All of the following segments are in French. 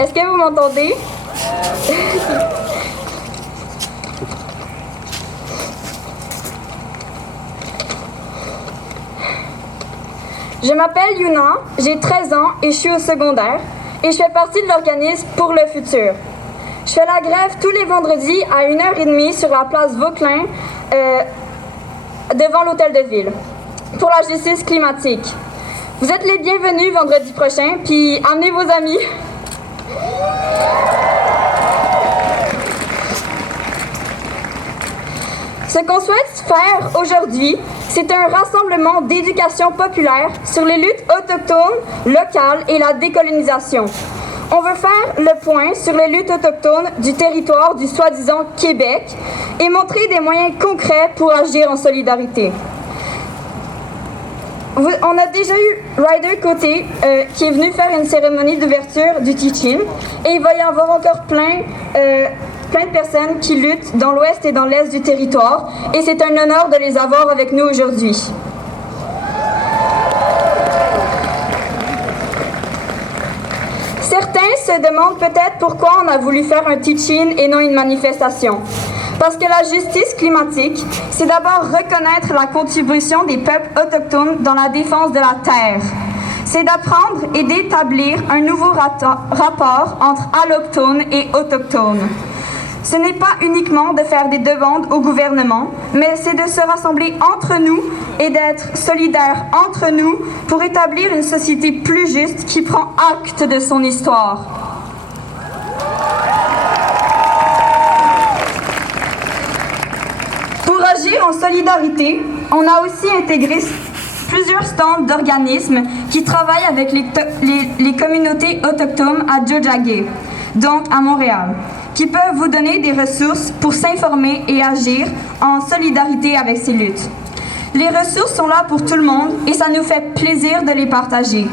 Est-ce que vous m'entendez? Je m'appelle Yuna, j'ai 13 ans et je suis au secondaire et je fais partie de l'organisme Pour le futur. Je fais la grève tous les vendredis à 1h30 sur la place Vauquelin devant l'hôtel de ville pour la justice climatique. Vous êtes les bienvenus vendredi prochain, puis amenez vos amis. Ce qu'on souhaite faire aujourd'hui, c'est un rassemblement d'éducation populaire sur les luttes autochtones, locales et la décolonisation. On veut faire le point sur les luttes autochtones du territoire du soi-disant Québec et montrer des moyens concrets pour agir en solidarité. On a déjà eu Ryder Côté qui est venu faire une cérémonie d'ouverture du teach-in et il va y avoir encore plein de personnes qui luttent dans l'ouest et dans l'est du territoire et c'est un honneur de les avoir avec nous aujourd'hui. Certains se demandent peut-être pourquoi on a voulu faire un teach-in et non une manifestation. Parce que la justice climatique, c'est d'abord reconnaître la contribution des peuples autochtones dans la défense de la terre. C'est d'apprendre et d'établir un nouveau rapport entre alloctones et autochtones. Ce n'est pas uniquement de faire des demandes au gouvernement, mais c'est de se rassembler entre nous et d'être solidaires entre nous pour établir une société plus juste qui prend acte de son histoire. Pour agir en solidarité, on a aussi intégré plusieurs stands d'organismes qui travaillent avec les communautés autochtones à Tiohtià:ke, donc à Montréal, qui peuvent vous donner des ressources pour s'informer et agir en solidarité avec ces luttes. Les ressources sont là pour tout le monde et ça nous fait plaisir de les partager.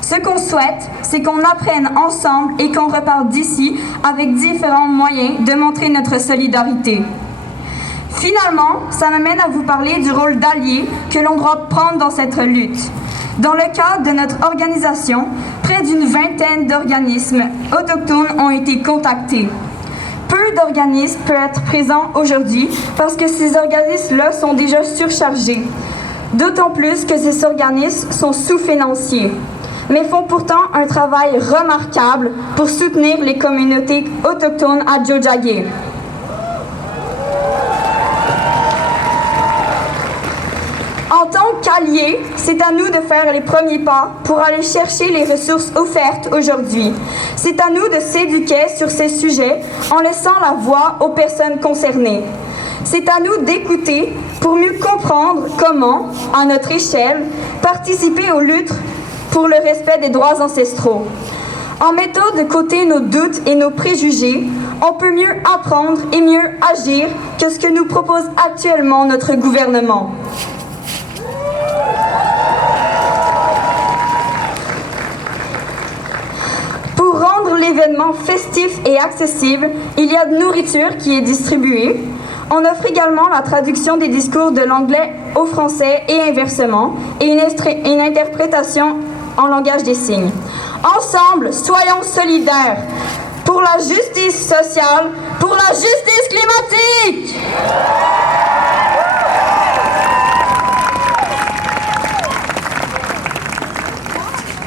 Ce qu'on souhaite, c'est qu'on apprenne ensemble et qu'on reparte d'ici avec différents moyens de montrer notre solidarité. Finalement, ça m'amène à vous parler du rôle d'allié que l'on doit prendre dans cette lutte. Dans le cadre de notre organisation, près d'une vingtaine d'organismes autochtones ont été contactés. Peu d'organismes peuvent être présents aujourd'hui parce que ces organismes-là sont déjà surchargés. D'autant plus que ces organismes sont sous-financiers, mais font pourtant un travail remarquable pour soutenir les communautés autochtones à Tiohtià:ke. En tant qu'alliés, c'est à nous de faire les premiers pas pour aller chercher les ressources offertes aujourd'hui. C'est à nous de s'éduquer sur ces sujets en laissant la voix aux personnes concernées. C'est à nous d'écouter pour mieux comprendre comment, à notre échelle, participer aux luttes pour le respect des droits ancestraux. En mettant de côté nos doutes et nos préjugés, on peut mieux apprendre et mieux agir que ce que nous propose actuellement notre gouvernement. Pour rendre l'événement festif et accessible, il y a de nourriture qui est distribuée. On offre également la traduction des discours de l'anglais au français et inversement, et une interprétation en langage des signes. Ensemble, soyons solidaires pour la justice sociale, pour la justice climatique!